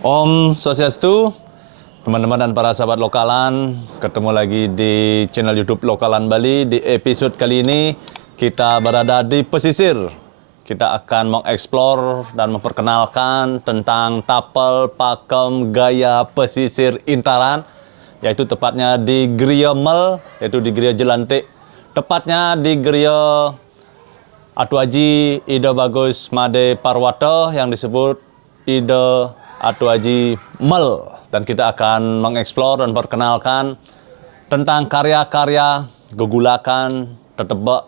Om Swastiastu, teman-teman dan para sahabat lokalan, ketemu lagi di channel YouTube Lokalan Bali. Di episode kali ini kita berada di pesisir. Kita akan mengeksplor dan memperkenalkan tentang tapel, pakem, gaya pesisir Intaran, yaitu tepatnya di Geria Mel, yaitu di Geria Jelantik, tepatnya di Geria Atu Haji Ida Bagus Made Parwata yang disebut Ida Atu Haji Mel. Dan kita akan mengeksplor dan perkenalkan tentang karya-karya gegulakan tetebak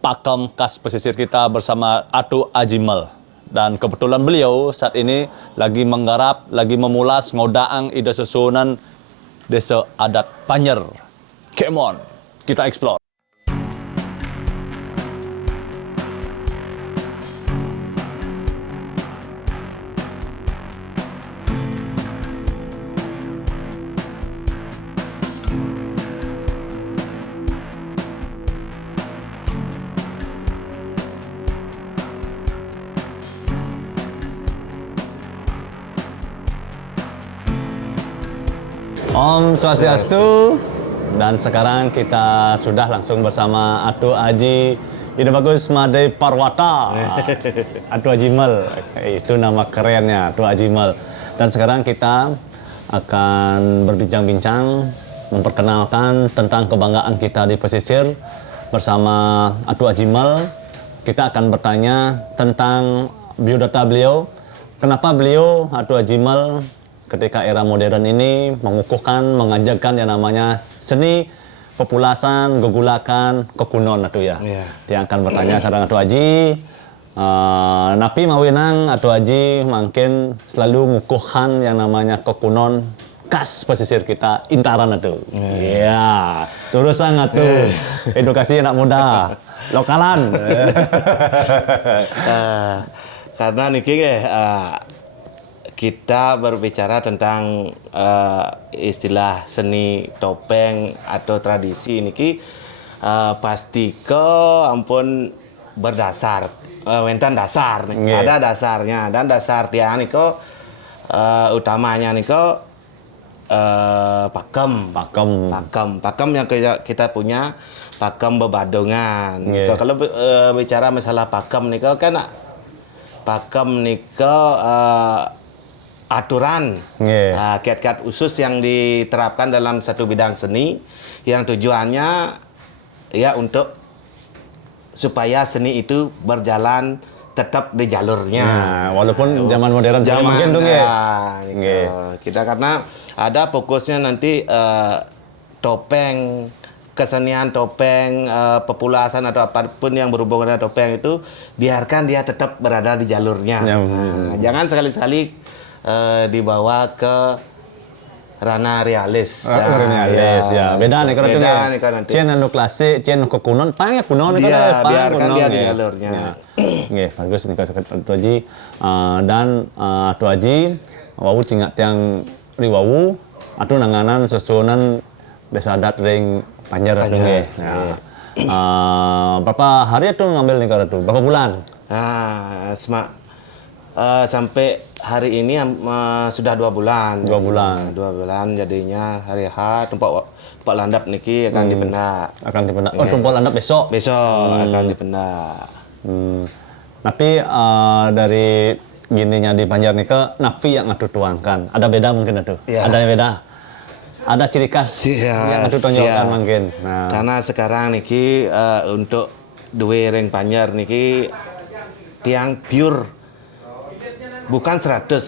pakem khas pesisir kita bersama Atu Haji Mel. Dan kebetulan beliau saat ini lagi menggarap, lagi memulas ngodaang ida susunan desa adat Panjer. Come on, kita explore. Om Swastiastu, dan sekarang kita sudah langsung bersama Atu Haji Ida Bagus Made Parwata. Atu Haji Mel, itu nama kerennya, Atu Haji Mel. Dan sekarang kita akan berbincang-bincang, memperkenalkan tentang kebanggaan kita di pesisir bersama Atu Haji Mel. Kita akan bertanya tentang biodata beliau, kenapa beliau Atu Haji Mel ketika era modern ini mengukuhkan, mengajarkan yang namanya seni, populasan, gegulakan, kekunon Atu ya. Yeah. Dia akan bertanya sareng Atu Haji, napi mawinang Atu Haji makin selalu ngukuhkan yang namanya kekunon khas pesisir kita Intaran Atu. Iya, terus sangat tuh edukasi anak muda, lokalan. Karena niki kita berbicara tentang istilah seni topeng atau tradisi niki pasti ampun berdasar wentan dasar nih. Yeah. Ada dasarnya, dan dasar tiang niko utamanya niko pakem yang kita punya pakem bebadongan. Yeah. Kalau bicara masalah pakem niko kan pakem niko aturan, kiat-kiat khusus yang diterapkan dalam satu bidang seni yang tujuannya ya untuk supaya seni itu berjalan tetap di jalurnya. Nah, walaupun zaman modern zaman dong ya. Kita karena ada fokusnya nanti topeng, kesenian topeng, populasan atau apapun yang berhubungan dengan topeng itu biarkan dia tetap berada di jalurnya. Jangan sekali-sekali dibawa ke ranah realis. Ya. Beda nih kalau nanti. Cien anu klasik, cien kekunon, pang kunon dia biarkan dia di jalurnya. Nggih, bagus nih kalau Atu Haji. Dan Atu Haji wau cingat tiang riwawu atu nanganan susunan desa adat ring Panjer atu nggih. Berapa hari itu ngambil nih kalau tuh? Berapa bulan? Sampai hari ini sudah 2 bulan. 2 bulan. 2 bulan jadinya hari H tempat landap niki akan dipendak. Akan dipendak. Oh, tempat landap besok. Besok akan dipendak. Tapi dari gininya di Panjer nika napi yang atu tuangkan. Ada beda mungkin atuh. Ya. Ada beda. Ada ciri khas yang atu tonjolkan mungkin. Nah. Karena sekarang niki untuk dua ring Panjer niki tiang pure bukan 195%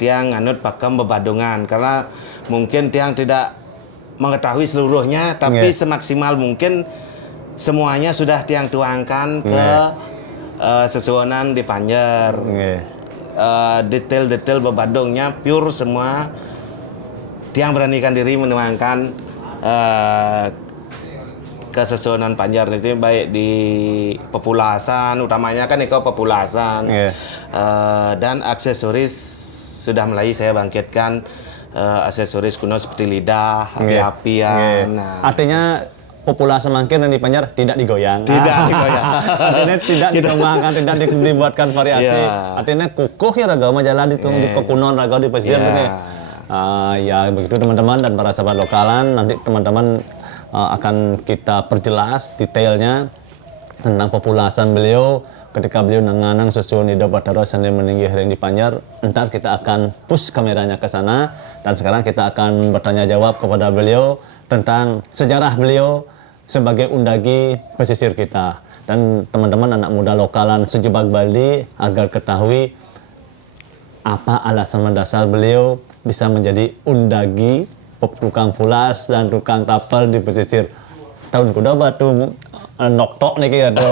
tiang anut pakem bebadongan, karena mungkin tiang tidak mengetahui seluruhnya, tapi semaksimal mungkin semuanya sudah tiang tuangkan ke sesuonan di Panjer. Detail-detail bebadongnya pure semua tiang beranikan diri menuangkan kesesuaian Panjer itu, baik di populasan, utamanya kan itu populasan, dan aksesoris sudah mulai saya bangkitkan aksesoris kuno seperti lidah, api-apian. Artinya populasi mangkir yang di Banjar tidak digoyang. Tidak digoyang. Artinya tidak dikembangkan, tidak dibuatkan variasi. Ya. Artinya kukuh ya ragama jalan di kekunon ragam di pesisir ini. Ya begitu teman-teman dan para sahabat lokalan, nanti teman-teman akan kita perjelas detailnya tentang populasan beliau ketika beliau nanganang susun hidup bataro seni meninggi hering di Banjar. Ntar kita akan push kameranya ke sana dan sekarang kita akan bertanya jawab kepada beliau tentang sejarah beliau sebagai undagi pesisir kita. Dan teman-teman anak muda lokalan sejebak Bali agar ketahui apa alasan mendasar beliau bisa menjadi undagi, tukang fulas dan tukang tapel di pesisir. Tahun kuda batu noktok nih gitu.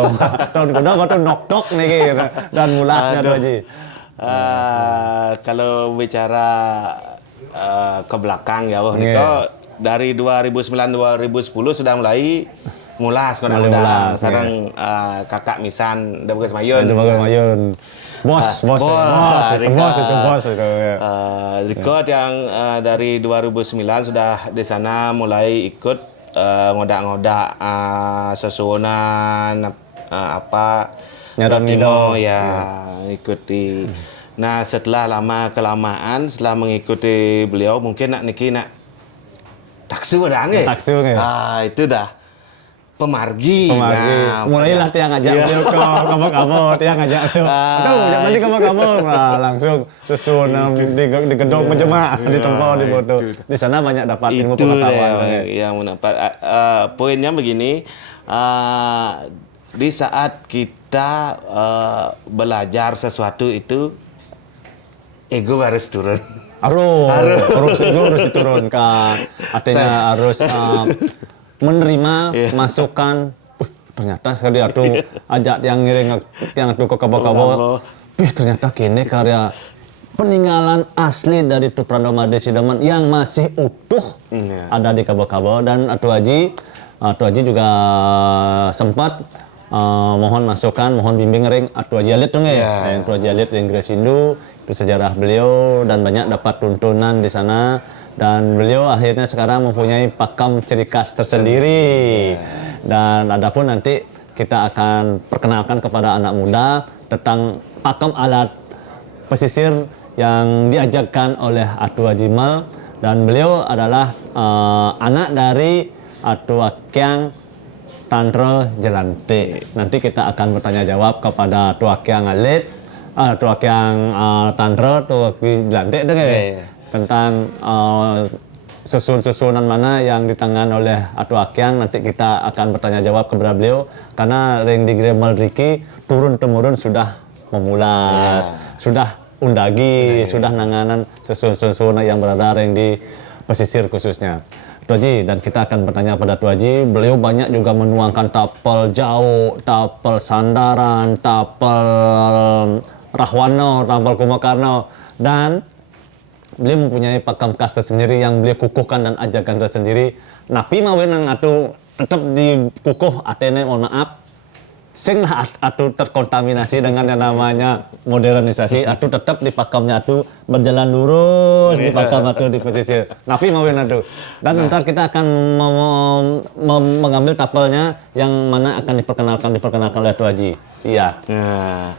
Tahun kuda batu noktok nih gitu. Dan mulasnya tuh Haji. Kalau bicara ke belakang ya, Niko dari 2009-2010 sudah mulai mulas kadang-kadang. Sekarang kakak Misan udah bagus Mayun. Bos itu. Record yang dari 2009 sudah di sana mulai ikut ngodak-ngodak sesuunan apa Nyaran Timo ya ikuti. Nah setelah lama kelamaan setelah mengikuti beliau mungkin nak taksu ada nggak? Taksu nggak? Itu dah pemargi. Nah, mulailah dia ngajak beliau ke kampung-kampung, dia ngajak tuh. Tahu ngajak balik kampung-kampung. Nah, langsung susun di gedung menjema di tempat di foto. Di sana banyak dapat ilmu pengetahuan. Yang mendapat poinnya begini, di saat kita belajar sesuatu itu ego harus turun. Harus diturunkan. Artinya harus menerima masukan. Ternyata sekali aku ajak yang ngiring yang aku ke kabar-kabar. Ternyata kini karya peninggalan asli dari Tuprano Made Sidaman yang masih utuh ada di kabar-kabar. Dan Atu Haji juga sempat mohon masukan, mohon bimbing ring Atu Haji Alit tuh ya. Atu Haji Alit di Inggris Hindu, itu sejarah beliau dan banyak dapat tuntunan di sana. Dan beliau akhirnya sekarang mempunyai pakem ciri khas tersendiri. Dan adapun nanti kita akan perkenalkan kepada anak muda tentang pakem alat pesisir yang diajarkan oleh Atu Haji Mal. Dan beliau adalah anak dari Atu Akyang Tantro Jelante. Nanti kita akan bertanya jawab kepada Atu Akyang Alit, Atu Akyang Tantro, Atu Akyang Jelante tentang susunan mana yang ditangan oleh Atu Akyang. Nanti kita akan bertanya jawab kepada beliau karena ring di Gremal Riki turun temurun sudah memulas, sudah undagi, sudah nanganan susunan yang berada ring di pesisir khususnya. Atu Haji, dan kita akan bertanya pada Atu Haji, beliau banyak juga menuangkan tapel jauh, tapel sandaran, tapel rahwano, tapel kumakarno, dan beliau mempunyai pakem khas tersendiri yang beliau kukuhkan dan ajarkan tersendiri. Napi mawin yang atu tetap dikukuh atene mohon maaf. Sing lah atu terkontaminasi dengan yang namanya modernisasi, atu tetap di pakemnya atu berjalan lurus di pakem atu di pesisir. Napi mawin atu. Dan ntar kita akan mengambil tapelnya yang mana akan diperkenalkan oleh Atu Haji. Iya. Nah,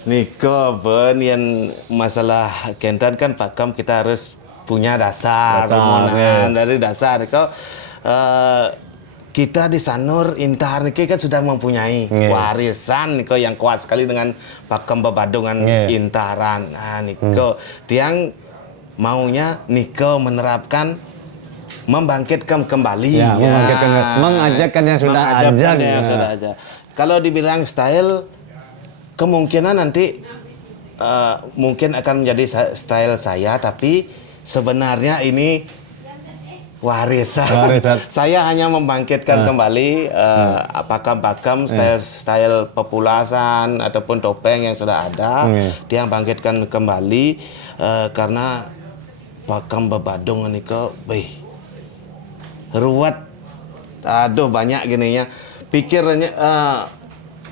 Niko ben yang masalah kentan kan pakem kita harus punya dasar rumonan dari dasar Niko kita di Sanur Intar Niki kan sudah mempunyai warisan Niko yang kuat sekali dengan pakem bebadungan Intaran. Nah Niko yang maunya Niko menerapkan membangkitkan kembali mengajarkan yang sudah ada. Kalau dibilang style kemungkinan nanti mungkin akan menjadi style saya, tapi sebenarnya ini warisan. Saya hanya membangkitkan kembali pakem-pakem style populasan ataupun topeng yang sudah ada. Dia bangkitkan kembali karena pakem bebadung ini kok ruwet. Aduh banyak gininya. Pikirnya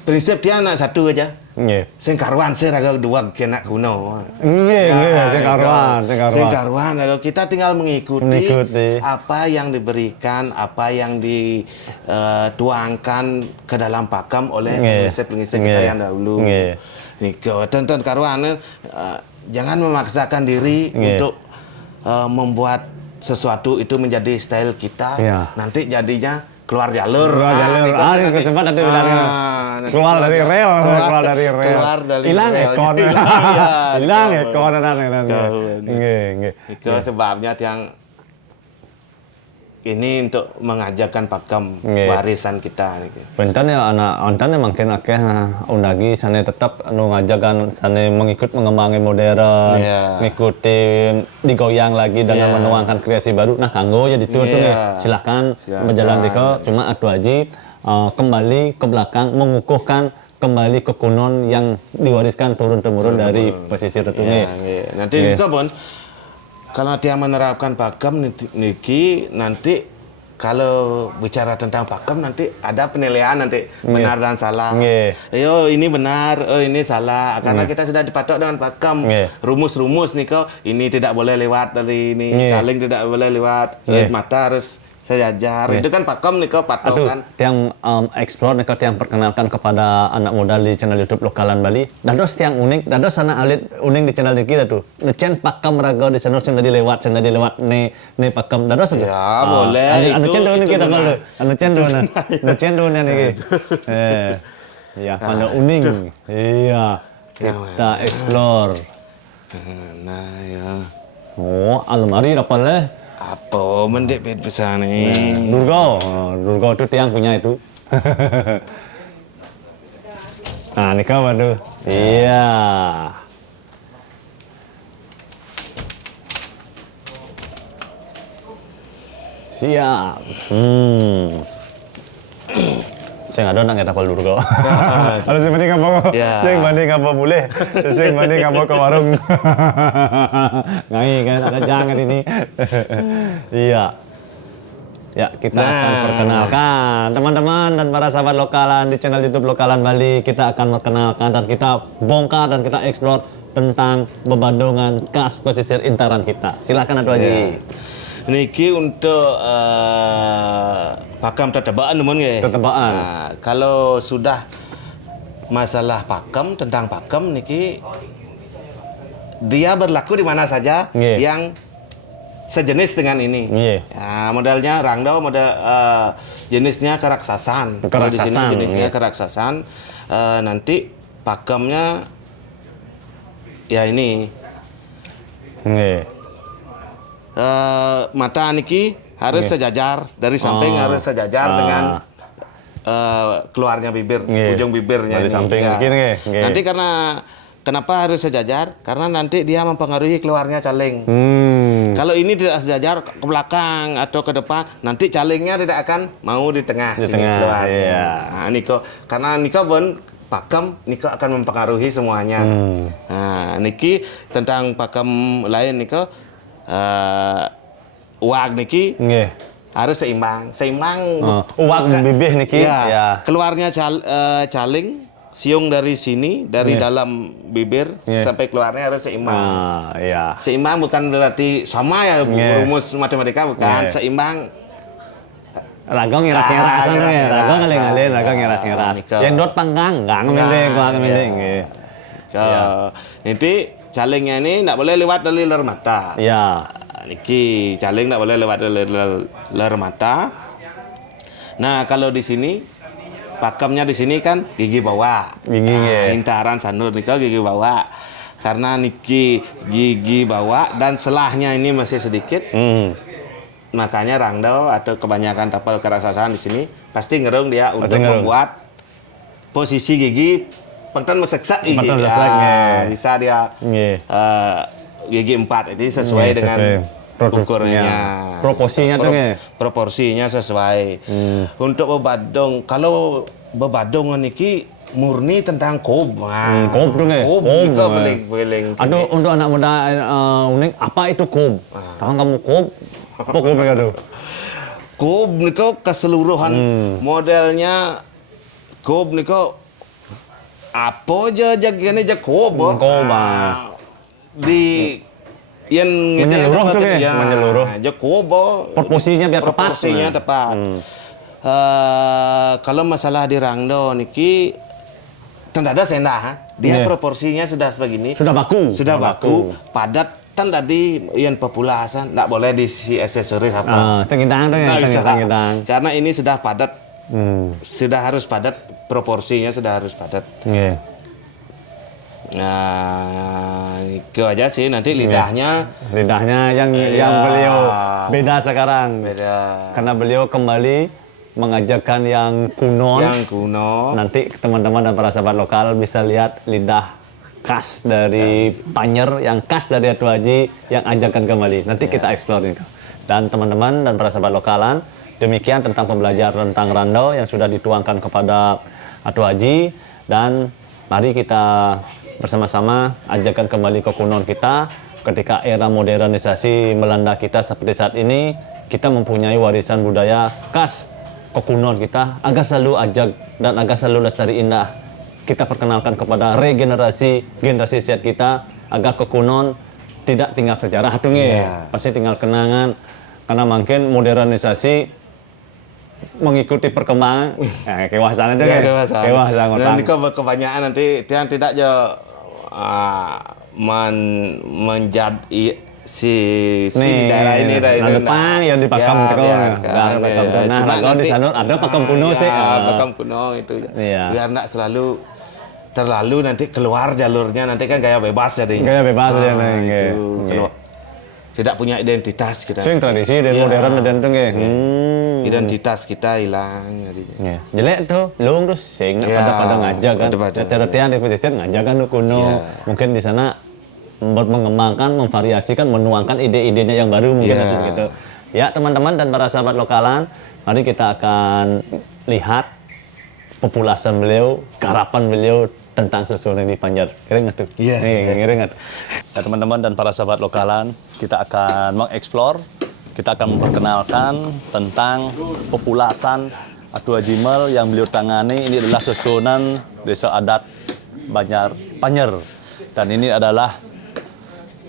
prinsip dia anak satu aja. Nggih. Sing karuan sing raga dua kena kuno. Nggih, sing karuan. Sing karuan raga kita tinggal mengikuti Mengikuti. apa yang diberikan, apa yang dituangkan ke dalam pakem oleh pengisi-pengisi kita yang dahulu. Niko, tonton karuan jangan memaksakan diri untuk membuat sesuatu itu menjadi style kita. Nanti jadinya keluar jalur. Ke tempat nanti keluar dari rel. Hilang ekor. Hilang ekor. Nggih. Itu sebabnya yang ini untuk mengajarkan pakem warisan kita. Benten ya anak makin akeh undagi sana tetap ngajakan sana mengikut mengembangi modern, ngikuti digoyang lagi dengan menuangkan kreasi baru. Nah kanggo ya itu silakan berjalan diko, cuma atuh aji kembali ke belakang mengukuhkan kembali ke kunon yang diwariskan turun-temurun dari pesisir itu Nanti itu pun kalau dia menerapkan pakem niki nanti kalau bicara tentang pakem nanti ada penilaian nanti benar dan salah. Yo ini benar, oh ini salah karena kita sudah dipatok dengan pakem. Rumus-rumus nih kau ini tidak boleh lewat dari ini, caling tidak boleh lewat, mata harus sejajar. Itu kan pakem nih kau patokan. Yang explore nih kau yang perkenalkan kepada anak muda di channel YouTube Lokalan Bali. Dados yang unik, dados sana alit unik di channel kita tuh. Necen pakem raga di sana sing tadi lewat ne pakem. Dados ya boleh. Anu cen dulu kita malu. Anu cen dulu nah. Anu cen dulu niki. Ya, anu unik. Iya. Kita explore. Nah ya. Oh, almari apa le? Apa mendek bed besar nih? Durga itu tiang punya itu. Nah, ini kau waduh. Iya. Siap. Saya ada nak ngeta Durga. Kalau sing banding apa? Sing banding apa boleh? Sing banding apa ke warung? Ngai kan ada jangan ini. Iya. Ya, kita akan perkenalkan teman-teman dan para sahabat lokalan di channel YouTube Lokalan Bali. Kita akan memperkenalkan dan kita bongkar dan kita eksplor tentang bebandungan khas pesisir intaran kita. Silakan Atu Haji. Niki untuk pakem tetebaan teman ya. Tetebaan. Nah, kalau sudah masalah pakem tentang pakem niki dia berlaku di mana saja yang sejenis dengan ini. Nah, modelnya rangdo, model jenisnya keraksasan. Kalau di sini jenisnya keraksasan. Nanti pakemnya ya ini. Mata niki harus sejajar dari samping harus sejajar dengan keluarnya bibir, ujung bibirnya dari samping Nanti karena kenapa harus sejajar? Karena nanti dia mempengaruhi keluarnya caling. Kalau ini tidak sejajar ke belakang atau ke depan, nanti calingnya tidak akan mau di tengah sini keluar. Nah, niko karena niko pun pakem niko akan mempengaruhi semuanya. Nah, niki tentang pakem lain niko uang niki harus seimbang. Uang bibih niki keluarnya caling siung dari sini dari dalam bibir sampai keluarnya harus seimbang. Seimbang bukan berarti sama ya rumus matematika bukan. Seimbang ragong ngeras-ngeras ragong ngalih-ngalih ragong ngeras-ngeras. Yang dot panggang ngamending nanti calingnya ini tidak boleh lewat dari ler mata. Niki caling tidak boleh lewat dari ler mata. Nah, kalau di sini pakemnya di sini kan gigi bawah. Intaran sanur niki gigi bawah. Karena niki gigi bawah dan selahnya ini masih sedikit. Makanya rangdo atau kebanyakan tapal keraksasan di sini pasti ngerung dia untuk membuat posisi gigi pengen meseksa gigi. Bisa dia gigi 4 itu sesuai dengan ukurnya. Proporsinya sesuai. Untuk bebadong, kalau bebadong niki murni tentang kob. Kob dong beling. Aduh, untuk anak muda unik, apa itu kob? Tahu kamu kob? Apa kob itu? Kob niko keseluruhan modelnya kob niko apa aja jagane jakobo. Di yang menyeluruh tuh ya, menyeluruh. Jakobo. Proporsinya biar tepat. Proporsinya tepat. Kalau masalah di Rangdo niki tanda ada sendah, dia proporsinya sudah sebegini. Sudah baku. Sudah baku. Padat kan tadi yang populasi nggak boleh diisi aksesoris apa. Cengkidang tuh ya, cengkidang. Karena ini sudah padat. Sudah harus padat, proporsinya sudah harus padat. Nah, itu aja sih nanti lidahnya. Lidahnya yang beliau beda sekarang. Beda. Karena beliau kembali mengajarkan yang kuno. Yang kuno. Nanti teman-teman dan para sahabat lokal bisa lihat lidah khas dari Panjer, yang khas dari Atu Haji yang ajarkan kembali. Nanti kita eksplor itu. Dan teman-teman dan para sahabat lokalan, demikian tentang pembelajaran tentang Rando yang sudah dituangkan kepada Atu Haji. Dan mari kita bersama-sama ajarkan kembali kekunoan kita. Ketika era modernisasi melanda kita seperti saat ini, kita mempunyai warisan budaya khas kekunoan kita agar selalu ajak dan agar selalu lestari indah. Kita perkenalkan kepada generasi set kita agar kekunoan tidak tinggal sejarah pasti tinggal kenangan. Karena mungkin modernisasi mengikuti perkembangan kewasan itu kewasan. Dan kebanyakan nanti yang tidak menjadi si daerah ini depan yang dipakam kalau di sana ada pakam kuno sih. Pakam kuno itu biar enggak terlalu nanti keluar jalurnya, nanti kan gaya bebas jadinya. Gaya bebas ya tidak punya identitas kita. Sing tradisi dan modern dan tuh identitas kita hilang jadinya. Jelek tuh, lung tuh sing pada ngajak kan. Cara tiang di pesisir ngajak kan kuno. Mungkin di sana mengembangkan, memvariasikan, menuangkan ide-idenya yang baru mungkin gitu. Ya teman-teman dan para sahabat lokalan, mari kita akan lihat populasi beliau, garapan beliau tentang sesuatu di Panjer. Kira nggak tuh? Kira nggak? Ya teman-teman dan para sahabat lokalan, kita akan mengeksplor, kita akan memperkenalkan tentang populasan Atu Haji Mel yang beliau tangani. Ini adalah susunan desa adat Panjer. Dan ini adalah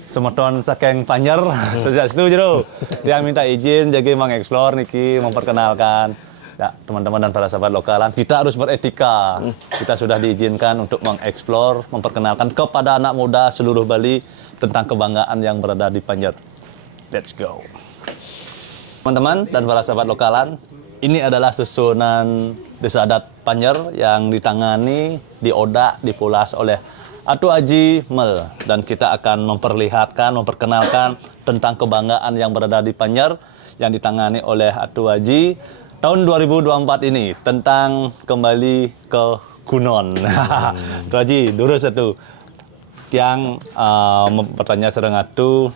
semeton saking Panjer. Sejak situ jero. Dia minta izin jadi mengeksplor niki, memperkenalkan. Ya, teman-teman dan para sahabat lokalan, kita harus beretika. Kita sudah diizinkan untuk mengeksplor, memperkenalkan kepada anak muda seluruh Bali tentang kebanggaan yang berada di Panjer. Let's go. Teman-teman dan para sahabat lokalan, ini adalah susunan desa adat Panjer yang ditangani, diodak, dipulas oleh Atu Haji Mel. Dan kita akan memperkenalkan tentang kebanggaan yang berada di Panjer yang ditangani oleh Atu Haji tahun 2024 ini, tentang kembali ke kunon. Atu Haji, dulu satu yang bertanya serang Atu,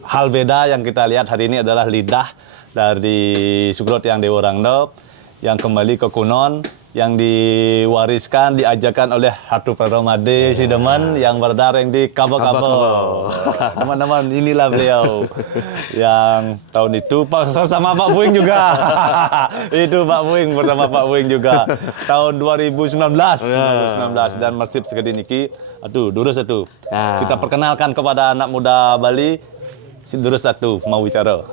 hal beda yang kita lihat hari ini adalah lidah dari Sugrot yang Dewa Rangdo yang kembali ke kunon, yang diwariskan, diajarkan oleh Hatu Peromade Sidemen yang berdarah di Kabo-Kabo. Teman-teman, inilah beliau yang tahun itu bersama Pak Buing juga. Itu Pak Buing bersama Pak Buing juga. Tahun 2019 dan Mersip segede niki. Aduh, dulu satu. Kita perkenalkan kepada anak muda Bali. Dulu satu mau bicara.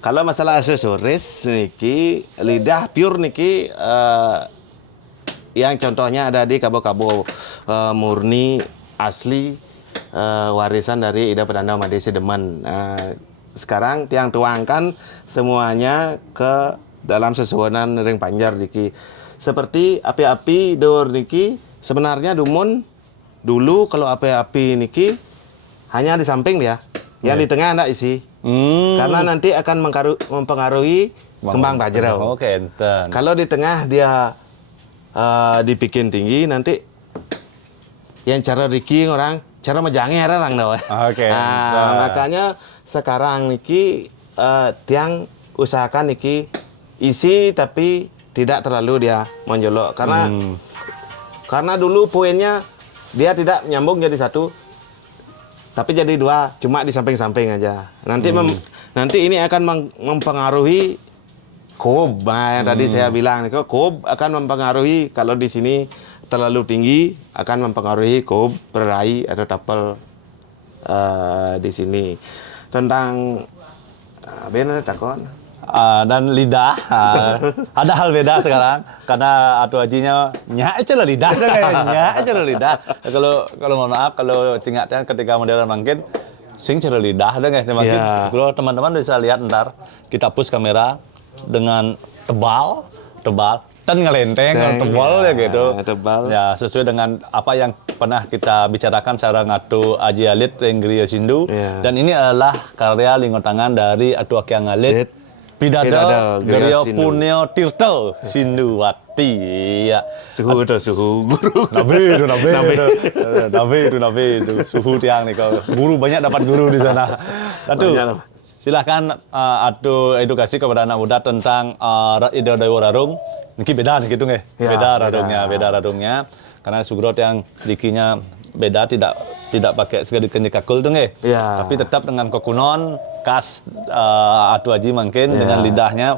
Kalau masalah aksesoris niki, lidah pure niki yang contohnya ada di Kabo-Kabo murni asli warisan dari Ida Pedanda Made Sidemen. Sekarang tiang tuangkan semuanya ke dalam sesuaian ring Panjer niki. Seperti api-api dor niki, sebenarnya dumun dulu kalau api-api niki hanya di samping dia. Yang di tengah enggak isi. Karena nanti akan mempengaruhi kembang bajrau. Kalau di tengah dia dibikin tinggi, nanti yang cara Riki orang cara mejangnya orang dah. Makanya sekarang niki tiang usahakan niki isi tapi tidak terlalu dia menjolok karena dulu poinnya dia tidak nyambung jadi satu. Tapi jadi dua, cuma di samping-samping aja. Nanti nanti ini akan mempengaruhi kob. Yang tadi saya bilang, kob akan mempengaruhi kalau di sini terlalu tinggi akan mempengaruhi kub, berai atau tapel di sini. Tentang benar takon. Dan lidah, ada hal beda sekarang karena Atu Hajinya nyak aja lah lidah, nyak aja lah lidah. Kalau mohon maaf kalau tingkatnya ketika modern mungkin sing cara lidah deh mungkin. Kalau teman-teman bisa lihat ntar kita push kamera dengan tebal dan ngelenteng tebal ya gitu. Tebal. Ya sesuai dengan apa yang pernah kita bicarakan secara Atu Haji Alit Renggria Sindu. Dan ini adalah karya lingkungan tangan dari Atu Akyang Alit. Pidada Gerio Puneo Tirto Sinduwati. Ya. Suhu guru. Nabi itu suhu tiang nih kalau guru banyak dapat guru di sana. Atu, silahkan Atu edukasi kepada anak muda tentang ide Dewa Rarung. Niki beda nih gitu nggih. Beda radungnya. Karena Sugrot yang dikinya beda tidak pakai segala kakul tuh nggih. Tapi tetap dengan kokunon khas Atu Haji mungkin dengan lidahnya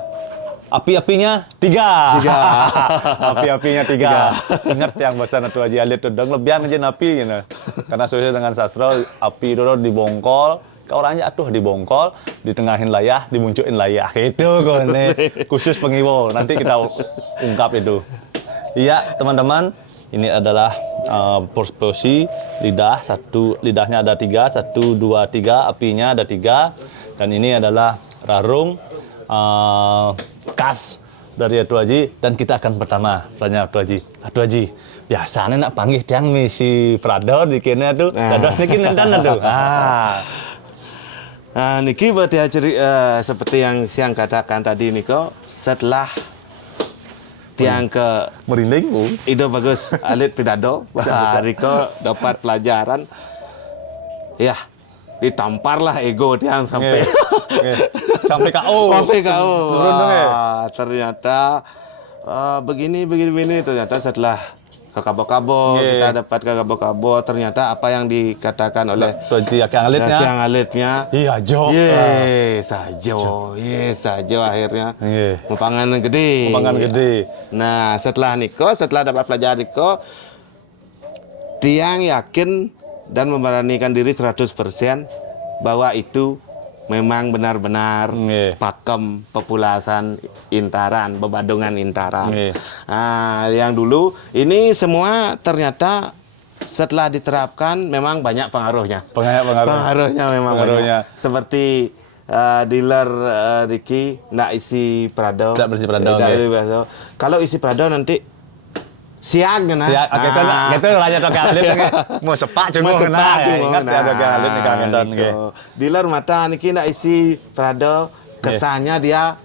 api-apinya 3. Api-apinya 3. Ingat yang bahasa Atu Haji Alit tuh lebihan aja api gitu. Karena sesuai dengan sastra api itu dibongkol, ke orangnya atuh dibongkol, ditengahin layah, dimunculin layah. Gitu kok khusus pengiwo. Nanti kita ungkap itu. Iya, teman-teman, ini adalah porsi lidah. Lidahnya ada 3, 1, 2, 3, apinya ada 3. Dan ini adalah rarung khas dari Atu Haji. Dan kita akan pertama tanya Atu Haji, biasanya nak panggil tiang misi Prado di kene tuh, dados niki nenten tuh. Niki buat ya seperti yang siang katakan tadi niko, setelah tiang ke merinding Ide Bagus Alit Pidado, Riko dapat pelajaran, ya ditamparlah ego tiang sampai sampai KO. Turun dong ternyata begini ternyata setelah ke Kabo-Kabo kita dapat ke Kabo-Kabo, ternyata apa yang dikatakan oleh Akyang Alitnya sajo akhirnya mempangan gede. Nah setelah dapat pelajaran niko, tiang yakin dan memberanikan diri 100% bahwa itu memang benar-benar pakem populasan Intaran, Bebadongan Intaran. Yang dulu ini semua ternyata setelah diterapkan memang banyak pengaruhnya. Pengaruhnya memang banyak. Seperti dealer Riki ndak isi Prado. Kalau isi Prado nanti siang kena. Kita raya Akyang Alit mau sepak cuma ingat ya Akyang Alit nih kangen dan dealer mata niki ndak isi Prado, kesannya dia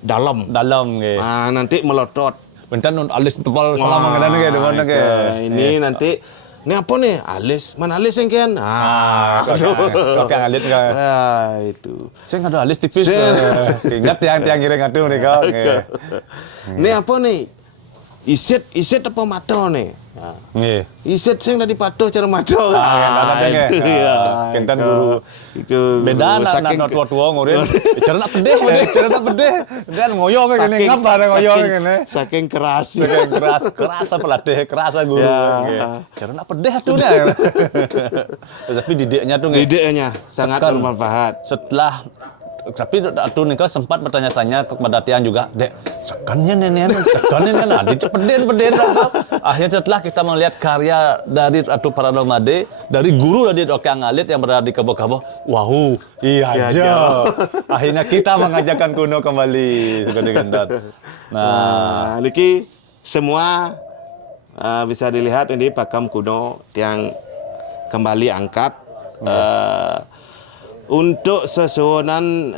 dalam nggih. Nanti melotot. Bentar alis tebal selama ngene nggih depan nggih. Ini nanti ini apa nih? Alis. Mana alis yang kian? Akyang Alit enggak. Itu. Saya ada alis tipis. Ingat yang ngiring atuh nih kau. Ini apa nih? Isit apa mato nih? Isit sing tadi patuh cara mato. Kentan guru. Beda anak tua-tua ngurin. Cara nak pedeh. Dan ngoyong gini ngap ada ngoyong gini. Saking keras pelatih, keras guru. Cara nak pedeh tuh dah. Tapi didiknya tuh didiknya sangat bermanfaat. Tapi Atu Nika sempat bertanya-tanya kepada tiang juga, Dek, sekannya nenek, peden. Akhirnya setelah kita melihat karya dari Atu Prado Made, dari guru dari Akyang Alit yang berada di Kabo-Kabo, wow, iya aja. Akhirnya kita mengajakkan kuno kembali seperti kendat. Nah, niki semua bisa dilihat ini pakem kuno yang kembali angkat. Untuk sesuonan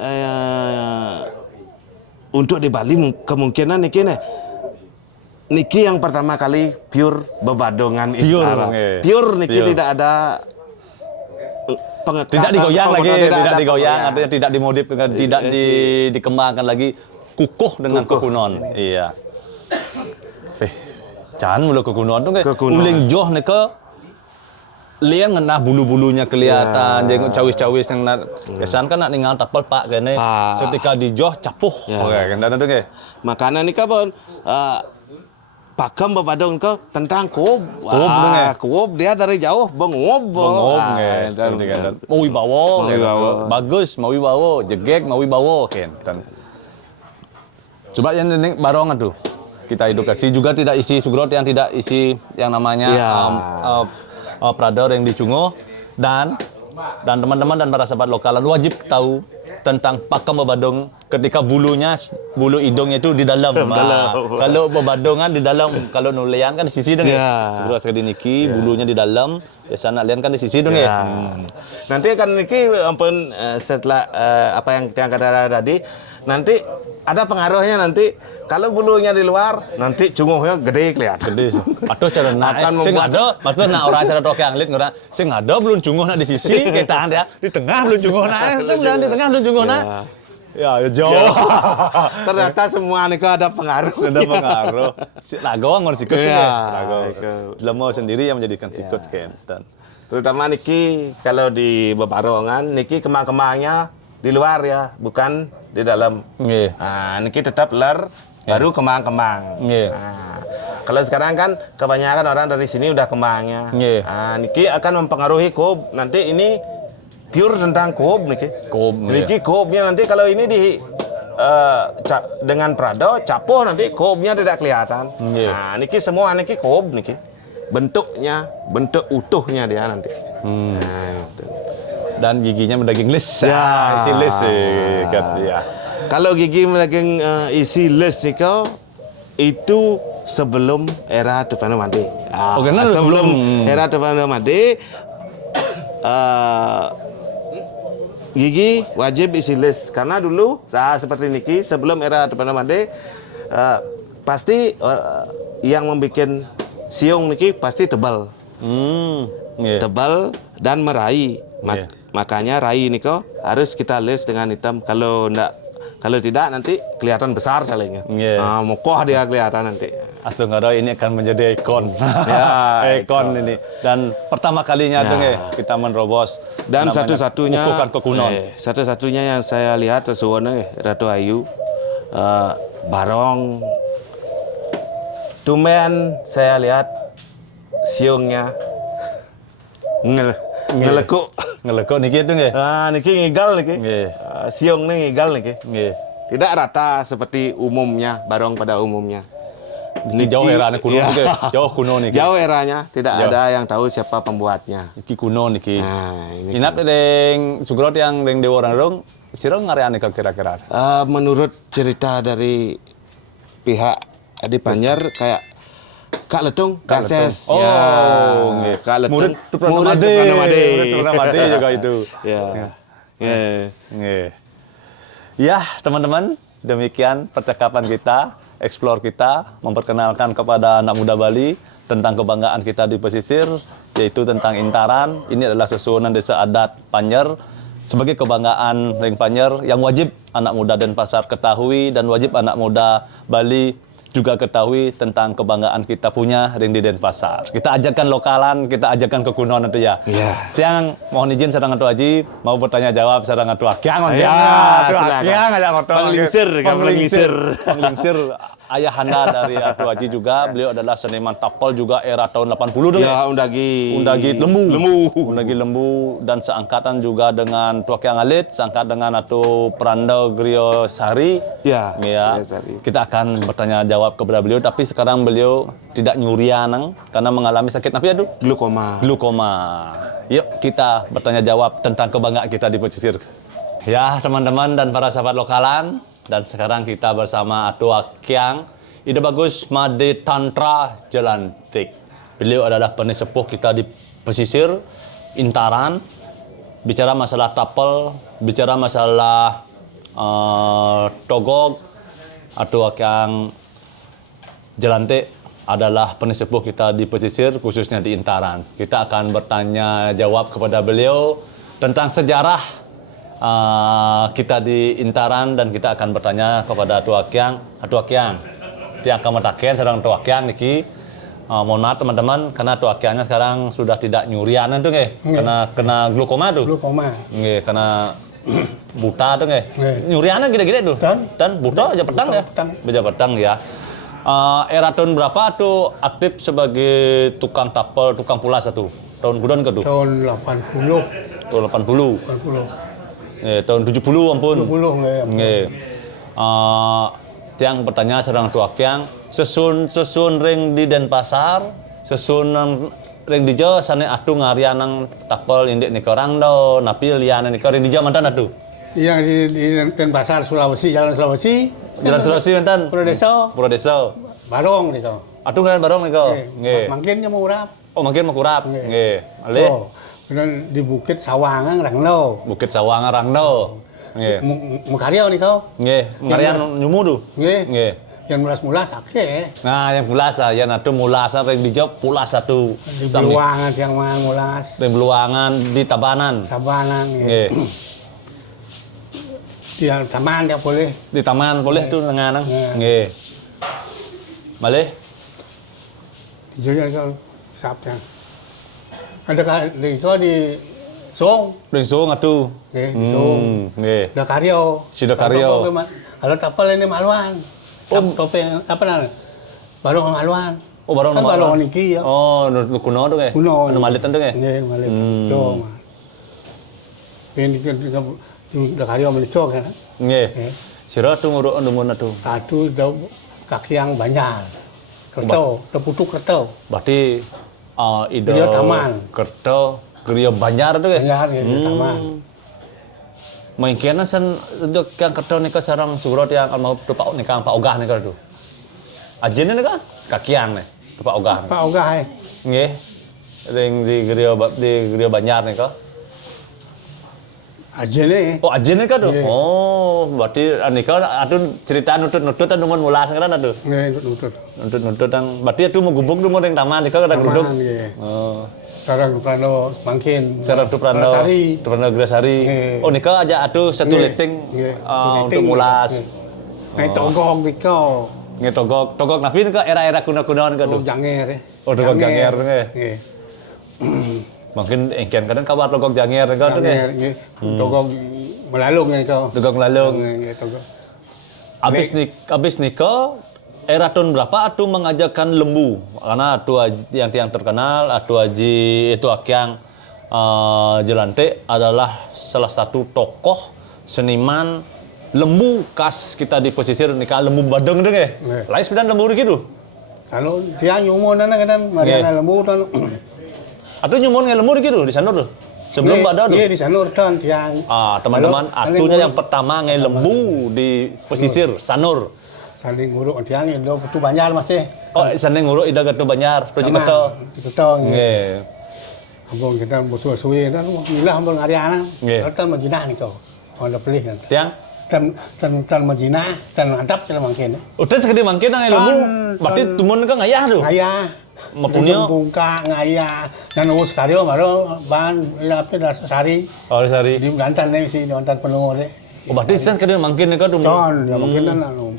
untuk di Bali kemungkinan niki yang pertama kali pure Bebadongan Intara. Pure niki tidak ada pengekatan, tidak digoyang lagi, tidak digoyang, artinya tidak dimodif, tidak dikembangkan lagi, kukuh dengan kekunon. Iya. Jangan mulu kekunon tuh kayak uling joh nika liang ngena bulu-bulunya kelihatan, jenggot cawis-cawis yang kesan kan nak ninggal tapel pak gini, ketika dijoh capuh, kan tuh kayak. Makanan ini kan pakem babadong kau tentang kub. Kub dia dari jauh bengob. Bengob nge. Mau wibawa. Bagus, mau wibawa. Jegek, mau wibawa. Coba yang ini barongan tuh. Kita edukasi juga tidak isi sugrot yang tidak isi yang namanya prador yang dicungo dan teman-teman dan para sahabat lokalan wajib tahu tentang pakem babadong ketika bulu hidungnya itu di dalam. Kalau babadongan di dalam, kalau nulian kan di sisi dong ya. Segera sekali niki bulunya di dalam, biasa lian kan di sisi dong ya. Nanti kan niki ampun setelah apa yang kita katakan tadi, nanti ada pengaruhnya nanti. Kalau bulunya di luar, nanti cunguhnya gede kelihatan. Gede. Aduh cara nak. Sing ada, maksudnya nak orang cara doke anglit ngora. Sing ada belum cunguh nak di sisi, kita dia di tengah belum cunguh nak. Di tengah belum cunguh nak. Ya jauh. Ternyata semua nih ada pengaruh. Ada pengaruh. Lago ngon sikut ya. Lago. Lemo sendiri yang menjadikan sikut kentan. Terutama niki kalau di bebarongan niki kemang-kemangnya di luar ya, bukan di dalam. Nah, niki tetap ler. Baru kemang-kemang. Nah, kalau sekarang kan kebanyakan orang dari sini udah kemangnya. Nah, niki akan mempengaruhi kub. Nanti ini pure tentang kub niki. Niki kubnya nanti kalau ini di dengan prado capo nanti kubnya tidak kelihatan. Nah, niki semua niki kub niki. Bentuknya, bentuk utuhnya dia nanti. Nah, itu. Dan giginya mendaging lis. Isi lis ya. Kalau gigi daging isi lis itu sebelum era Tupano Made. Sebelum era Tupano Made, gigi wajib isi lis karena dulu seperti niki sebelum era Tupano Made pasti yang membuat siung niki pasti tebal. Tebal dan meraih. Makanya rai niko harus kita lis dengan hitam. Kalau tidak nanti kelihatan besar salingnya. Mokoh dia kelihatan nanti. Astungado ini akan menjadi ikon. Ikon ini. Dan pertama kalinya tuh kita menerobos. Dan satu-satunya satu-satunya yang saya lihat sesuatu Ratu Ayu barong tumen saya lihat siungnya ngelekuk niki itu nggih. Niki ngigal niki. Siung nih ngigal niki. Tidak rata seperti umumnya, barong pada umumnya. Niki jauh eranya kuno niki. Jauh kuno niki. Jauh eranya, tidak ada yang tahu siapa pembuatnya. Niki kuno niki. Inap deng sugrot yang deng dewa orang dong, sira ngareane kira-kira. Menurut cerita dari pihak Adi Panjer kayak Kak Letung, Kases. Kak Letung. Murid Made juga itu. Ya, teman-teman, demikian percakapan kita, explore kita, memperkenalkan kepada anak muda Bali tentang kebanggaan kita di pesisir, yaitu tentang Intaran. Ini adalah susunan desa adat Panjer sebagai kebanggaan Ring Panjer yang wajib anak muda Denpasar ketahui dan wajib anak muda Bali juga ketahui tentang kebanggaan kita punya Ring di Denpasar. Kita ajakkan lokalan, kita ajakkan kekunoan itu ya. Tiang mohon izin sedang Atu Haji mau bertanya jawab sedang Atu Akyang. Akyang aja ngotot. Penglingsir ayahanda dari Atu Haji juga. Beliau adalah seniman tapel juga era tahun 80 dong. Ya, undagi lembu dan seangkatan juga dengan Atu Akyang Alit, seangkat dengan Atu Prando Grio Sari. Ya. Kita akan bertanya jawab kepada beliau, tapi sekarang beliau tidak nyurian karena mengalami sakit apa ya, glukoma. Yuk kita bertanya jawab tentang kebanggaan kita di pesisir. Ya, teman-teman dan para sahabat lokalan, dan sekarang kita bersama Atu Akyang Ide Bagus Made Tantra Jelantik. Beliau adalah penesepuh kita di pesisir Intaran. Bicara masalah tapel, bicara masalah togog, Atu Akyang Jelantik adalah penesepuh kita di pesisir, khususnya di Intaran. Kita akan bertanya jawab kepada beliau tentang sejarah kita di Intaran, dan kita akan bertanya kepada Atu Akyang. Atu Akyang, dia akan bertaken sedang Atu Akyang niki. Mohon maaf teman-teman, karena Atu Akyangnya sekarang sudah tidak nyurian itu nggih. Kena glukoma tuh. Nggih, karena buta tuh nggih. Nyuriannya gede-gede tuh. Dan buta aja petang ya. Beja petang ya. Era tahun berapa tuh aktif sebagai tukang tapel, tukang pulas itu? Tahun kudan ke tuh? Tahun 80. Tahun 80. 80. Tahun 70 ampun. 70 nggih. Nggih. Tiang pertanyaan sedang tuak tiang sesun ring di Denpasar, sesun ring di Jawa sane atu ngarian nang tapel indik nika orang do, napi liane nika ring di Jawa mantan atu. Yang di Denpasar Sulawesi, Jalan Sulawesi. Jalan Sulawesi mantan. Purwodeso. Purwodeso. Barong nika. Atu ngarian barong nika. Nggih. Mangkin nya murap. Oh, makin makurap. Nggih. Alih. Oh, kemudian di Bukit Sawangan Rangno. Bukit Sawangan Rangno. Nggih. Mukaryo nika. Nggih, ngarian nyumu tuh. Nggih. Nggih. Yang mulas-mulas akeh. Nah, yang pulas lah, yang atu mulasan ring di Jawa pulas satu. Di Beluangan yang mangan mulas. Ring Beluangan di Tabanan. Sabanan. Nggih. Di taman ya boleh. Di taman boleh tuh nenganang. Nggih. Malih. Di Jogja kalau sabnya. Ada itu di Song. Ring Sung atuh. Nggih, di Song. Nggih. Da Karyo. Si Da Karyo. Kalau tapel ini Maluan. Topeng apa namanya? Barong Maluan. Oh, barong kan Maluan. barong niki ya. Oh, nu kuno tuh nggih. Kuno. Anu malit tuh nggih. Nggih, malit. Cong. Ini kan Da Karyo menicok kan. Nggih. Sira tuh nguruk ndumun atuh. Atu da kakiang banyak. Kerto, teputuk kerto. Berarti ide Griya taman. Kerto, griya Banjar tuh nggih. Banyak ya di taman. Mungkin san untuk yang kerto nika sarang surot yang mau tu Pak nika Pak Ogah nika tuh. Ajene nika kakian nih, tu Pak Ogah. Pak Ogah. Nggih. Ring di griya Banjar nika. Ajene. Oh, ajene nika tuh. Nggih. Oh, berarti nika atuh cerita nutut-nutut anu mulas kan atuh. Nggih, nutut. Nutut-nutut yang berarti atuh mau gubuk tuh mau ring taman nika kada guduk. Taman nggih. Oh. Sarang Prano mangkin. Sarang Prano Sari. Prano Grasari. Nggih. Oh, nika aja atuh satu Nggih. liting Nggih. untuk mulas. Naik togong nika. Nggih togok napi nika era-era kuno-kunoan ka tuh. Oh, janger. Oh, togok janger nggih. Nggih. Mungkin engken kadang kabar togok janger nika tuh nggih. Janger nggih. Togong melalung nika. Togok lalung. Nggih, togong. Abis nika era tahun berapa atuh mengajarkan lembu? Karena atuh yang terkenal atuh Haji itu Akyang Jelante adalah salah satu tokoh seniman lembu khas kita di pesisir nika lembu Badeng tuh nggih. Nggih. Lain sebenarnya lembu gitu. Kalau dia nyumun kadang Mariana lembu tan. Atuh nyumun nge lembu gitu di sana tuh. Sebelum Badau tuh. Iya di Sanur tan tiang. Teman-teman, atunya yang pertama nge lembu di pesisir Sanur. Saling nguruk tiang itu putu Banjar masih. Oh, sanding nguruk ida gatu Banjar, tuh keto. Keto nggih. Nggih. Abang kita musuh-suwi dan milah abang Ariana. Nggih. Tan majinah nika. Onda pelih kan. Tiang Tan majinah tan adap cara mangkin. udah segede mangkin nge lembu. Berarti tumun ka ngayah tuh. Ngaya. Mapunyo. Bungka ngaya. Dan urus karyo baru ban apa sari. Oh, sari. Di gantan nih si gantan penunggu deh. Oh, berarti sekarang segede mangkin nika tuh. Ton, ya mungkin kan anu.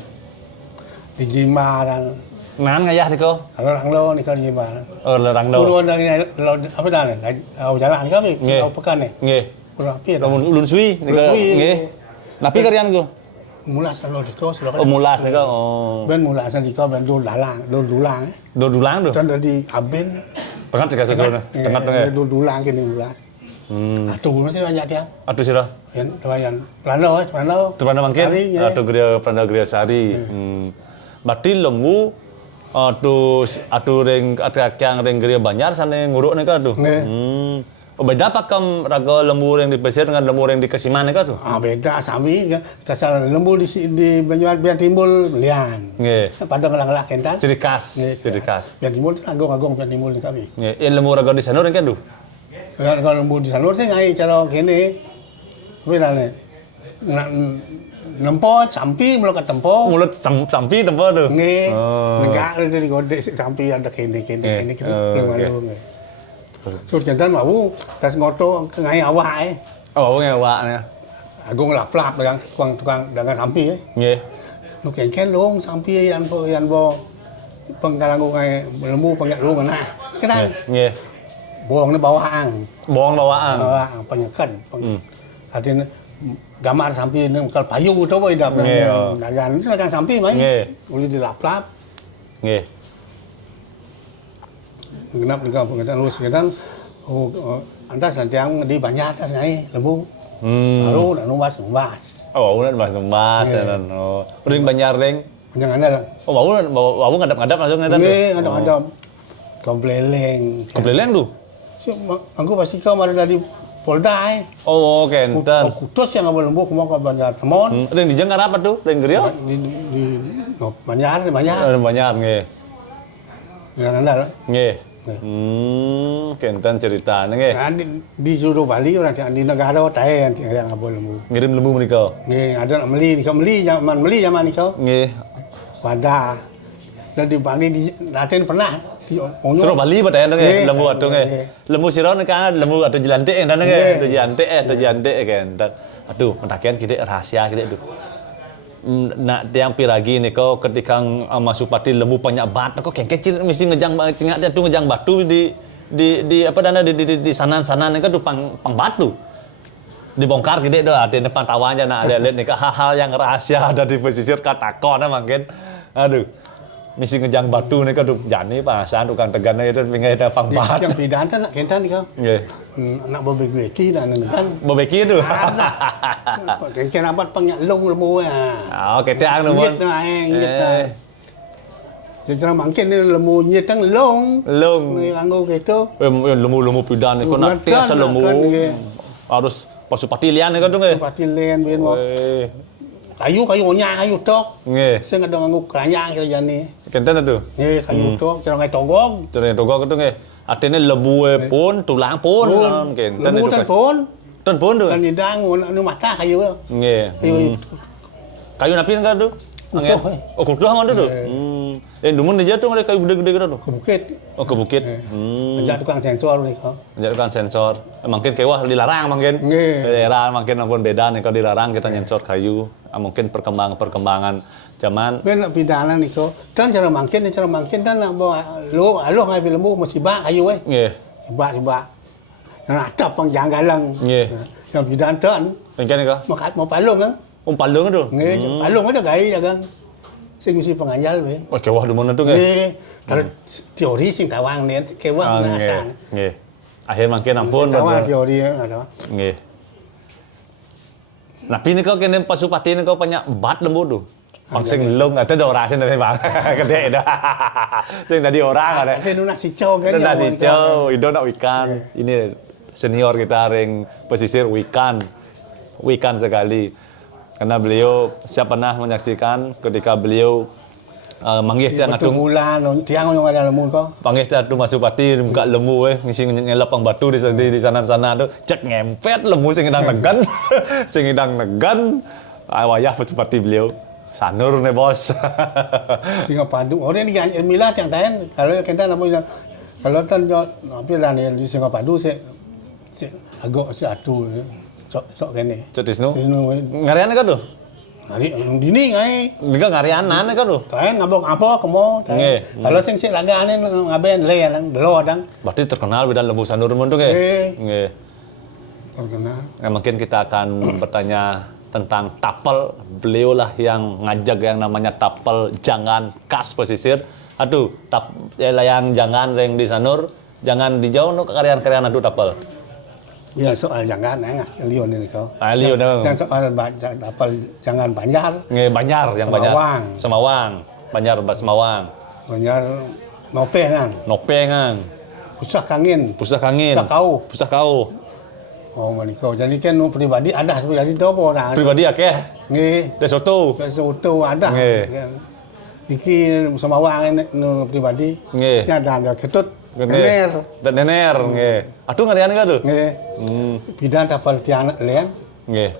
Di Jimba dan Nan ngayah niko. kalau Ranglo nih kalau di Jimba. Oh, lerang do. Purwon dari apa dah nih? Jalan kami, Nggih. pekan nih. Nggih. Kurang api dah. Lamun ulun suwi nika. Ulun suwi. Nggih. Napi karyan ku. Mulas kalau di kos Oh, mulas nika. Oh. Ben mulasan di kos ben dul dulang. Do dulang tuh. Dan dari Aben. Tengah tiga sesuatu. Tengah tengah. Dul dulang kini mulas. Atuh masih banyak dia. Aduh sira. Yang doyan Prano. Terpandang mangkin. Sari, nggih. Atau Pranda Gria Sari. Berarti lembu atu ring yang ring Gria Banjar sana nguruk nika tuh. Nggih. Oh, beda apa kam raga lembu yang di pesisir dengan lembu yang di Kesiman nika tuh? Beda sami kasar lembu di Banyuwangi biar timbul belian. Nggih. Padang ngelang-ngelang kentan. Ciri khas, Nggih, ciri khas. Biar timbul agong-agong biar timbul di kami. Nggih, yang lembu raga di sana ring kan tuh. Kalau lembu di Sanur sih ngai cara kene. Beda nih. Nempo sampi melo ketempo. Mulut sampi tempo tuh. Nggih. Oh. Negak dari gode sampi ada kene Nggih. kita Oh, malu nggih. Sur jantan mau tas ngoto ngai awak Oh, ngewaknya. Agung lap-lap tukang dagang sampi Nggih. Nu ken long sampi yan bo penggalanggo ngai lembu penyak long nah. Kena Nggih. bohong ni bawaan. Bawang bawaan. Bawaan penyekan. Artinya gambar sampai ini kalau payu itu boleh dapat Nggih, oh. dagang itu dagang sampai mai Nggih. boleh dilap-lap Nggih. Genap di kampung kita lulus kita antas santiang di banyak atas ngai lembu. Baru nak numbas. Oh, udah mas ya nan. Oh, ring Banjar ring. Jangan ada. Oh, bau ngadap-ngadap langsung ngadap. Nggih, ada kompleleng. Kebeleng tuh. Aku pasti kau mari dari Polda. Oh, kenten. Kutus yang abang lembu kemau ke Banjar Temon. Ring di Jengkar apa tuh? Ring Gerio? Di Banjar. Banjar nggih. Jangan ada. Nggih. Kenten ceritanya nggih. Nah, di seluruh Bali orang di negara Thai yang abang lembu. Ngirim lembu menika. Nggih, ada nak meli zaman ni kau. Nggih. Wadah. Dan di Bali di Latin pernah di Onyo. Suro Bali pa tayo nggih, lembu atuh nggih. nggih. Lembu sira kan lembu atuh jelantik enten nggih, atuh jelantik kenten. Aduh, mentakian kita rahasia kita tuh. Nak tiang piragi nika ketika masupati lembu banyak bat kok kecil mesti ngejang ingat dia tuh ngejang batu di apa dana di sanan-sanan nika tuh pang batu. Dibongkar gede doh ada depan tawanya nah ada lihat nika hal-hal yang rahasia ada di pesisir katakon mungkin. Aduh. Misi ngejang batu nika tuh jani pasan tukang tegan itu pinggir ada pang bat. Yang pidan kan nak kentan kau. Nggih. Nak bebeki dan kan. Bebeki tuh. Kengken apat pangyak long lembu Oh, keteang tu mon. Nyet. Jadi mungkin ni lembu nyet tang long. Long. Ni anggo gitu. Lembu pidan iko nak tiasa lembu. Harus pasupati lian iko tuh nggih. Pati len ben mo. Kayu onya kayu tok. Nggih. Sing ada nganggo keranyang kira jani. Kenten tuh. Nggih kayu tok kira ngai togog. Cerita togok itu nggih. Artinya lembu pun tulang pun kenten Lembu itu. tan pun. Ten pun tuh. Dan idang nu mata kayu. Nggih. Kayu napi enggak tuh? Kutuh. Oh, kutuh mana tuh? Dumun dia tuh ada kayu gede-gede gitu tuh. Ke bukit. Oh, ke bukit. Ajak tukang sensor ni kau. Menjatuhkan sensor. Mungkin kewah dilarang mungkin. Nggih. Daerah mungkin ampun beda nih kalau dilarang kita nyensor kayu. Mungkin perkembangan zaman. Ben nak pidanan ni kau. Kan cara mangkin dan nak bawa aloh ngai lembu musibah kayu Nggih. Sebab nak atap panjang galang. Nggih. Yang pidan tan Mungkin kah? mau palung kan. Palung itu. Nggih, palung ada gai jagang. Sing mesti penganyal ben. Oh, kewah di mana tuh nggih? Nggih. Kalau teori sing tawang ni kewah nasan. Nggih. Akhir mungkin ampun. Tawang teori ada. Nggih. Nah, ini kau kena pasupati ini kau banyak bat lembu tuh. Bang sing lung ada orang sih dari bang. Gede dah. Sing tadi orang ada. Ada nu nasi cow kan. Itu nasi cow, itu nak ikan. Ini senior kita ring pesisir ikan. Ikan sekali. Karena beliau siapa pernah menyaksikan ketika beliau manggih tiang atung bulan tiang yang ada lembu kau. panggih tiang atung masupati buka lembu ngisi ngelap pang batu di sana tuh cek ngempet lembu sing idang negan sing idang negan wayah pasupati beliau sanur nih bos. Singa padu. Orang ni milah tiang tayan. Kalau kita nak buat kalau tan apa dah ni di Singa padu se agak se atu sok kene. Cetisnu ngarian kan tuh Hari dini ngai. juga ngarianan kan tuh Tayan ngabok apa kemo. Kalau sing sik laga ni ngaben le yang delo dang. berarti terkenal beda lembu sanur mun tuh nggih. Terkenal. Nah, mungkin kita akan bertanya tentang tapel. Beliau lah yang ngajak yang namanya tapel jangan khas pesisir. Aduh, yang jangan yang di sanur, jangan dijauh nu karyan-karyan aduh tapel. Ya soal jangan lion ni kau. Lion Yang soal apal jangan Banjar. Nggih Banjar yang Banjar. Semawang. Semawang. Banjar Semawang. Banjar Nopengan. Nopengan. Pusak angin. Pusaka angin. Pusaka kau. Pusaka Oh manikau. Jadi kan nu pribadi ada pribadi tu apa orang. pribadi akeh. Nggih. Desoto. Sesuatu ada. Nggih. Iki Semawang nu pribadi. Nggih. Ya ada ketut. Nener. Dan nener nggih. Aduh ngarian ka tuh. Nggih. Pidan tapal tiang lian. Nggih.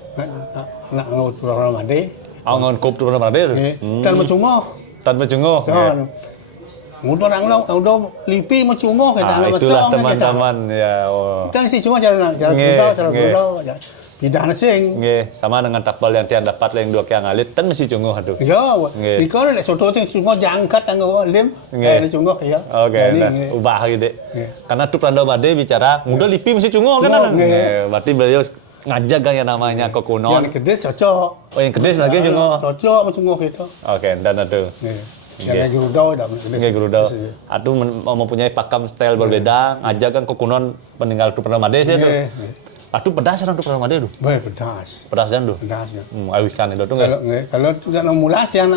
Nak ngut orang made. Angon kop tu mana ada. Nggih. Tan macungo. Tan bejungo. Kan. Ngut orang udah lipi macungo kita nak Itulah masuk. teman-teman ya. Oh. Kan sih cuma cara gundau. Pidan sing. Nggih, sama dengan tapel yang tiang dapat yang dua kiang alit, kan mesti cunguh aduh. Ya, Nggih. di kau nek soto sing cuma jangkat anggo lim. Nggih. Ni cungo ya. Oke, nah, ubah gitu. Karena tuh Prando Bade bicara, muda lipi mesti cunguh kan? Nggih. Berarti beliau ngajak kan yang namanya kokunon. Yang kedes cocok. Oh, yang kedes lagi cunguh. Cocok macam cungo kita. Oke, dan aduh. Nggih. Yang Gerudo dah. Nggih Gerudo. Atuh mempunyai pakam style berbeda, ngajak kan kukunon peninggal tu pernah made sih tuh. Atuh pedas kan tu pernah made tuh. Pedas. Pedas jan tuh. Pedas ya. Awih kan itu tuh nggih. Kalau tidak mulas yang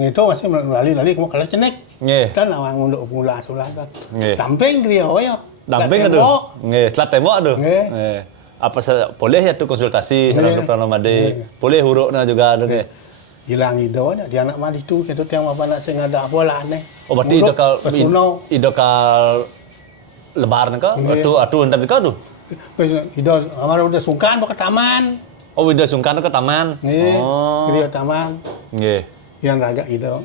itu masih lali-lali mau kalau cenek. Nggih. Kan awang untuk mulas kan. Nggih. Damping dia ya. Damping aduh. Nggih, selat tembok aduh. Nggih. Apa boleh ya tuh konsultasi sama dokter Ramade. Boleh huruknya juga aduh nggih. Hilang ido dia anak mandi tu kita tiang apa nak sing ada apa lah aneh. Oh berarti idokal lebaran ke? Atuh entar ka tuh. Ido amar udah sungkan ke taman. Oh udah sungkan ke taman. Nggih. Oh. Kriya taman. Nggih. Yang raga ido.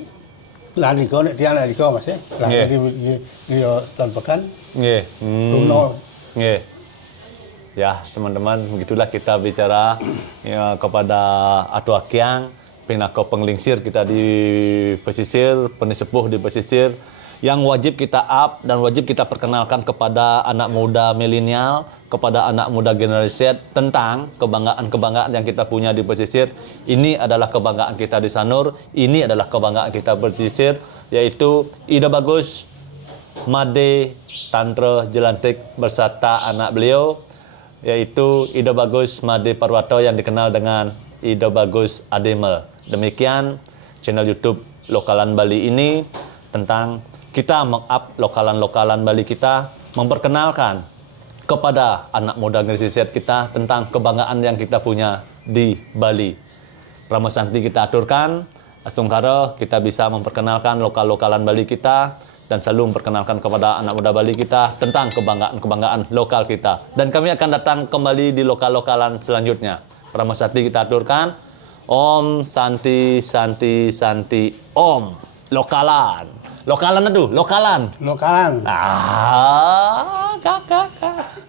Lari kau nak tiang lari kau masih. Lari di tahun pekan. Nggih. Luno. Nggih. Ya, teman-teman, begitulah kita bicara ya, kepada Atu Akyang, pinako penglingsir kita di pesisir, penisepuh di pesisir, yang wajib kita up dan wajib kita perkenalkan kepada anak muda milenial, kepada anak muda generasi Z tentang kebanggaan-kebanggaan yang kita punya di pesisir. Ini adalah kebanggaan kita di Sanur, ini adalah kebanggaan kita pesisir, yaitu Ida Bagus, Made, Tantra, Jelantik berserta anak beliau, yaitu Ida Bagus Made Parwato yang dikenal dengan Ida Bagus Ademel. Demikian channel YouTube Lokalan Bali ini tentang kita meng-up lokalan-lokalan Bali kita, memperkenalkan kepada anak muda generasi Z kita tentang kebanggaan yang kita punya di Bali. Pramosanti kita aturkan, astungkara kita bisa memperkenalkan lokal-lokalan Bali kita dan selalu memperkenalkan kepada anak muda Bali kita tentang kebanggaan-kebanggaan lokal kita. Dan kami akan datang kembali di lokal-lokalan selanjutnya. Pramosanti kita aturkan, Om Santi Santi Santi Om. Lokalan. Lokalan aduh, lokalan. Lokalan. Kakak.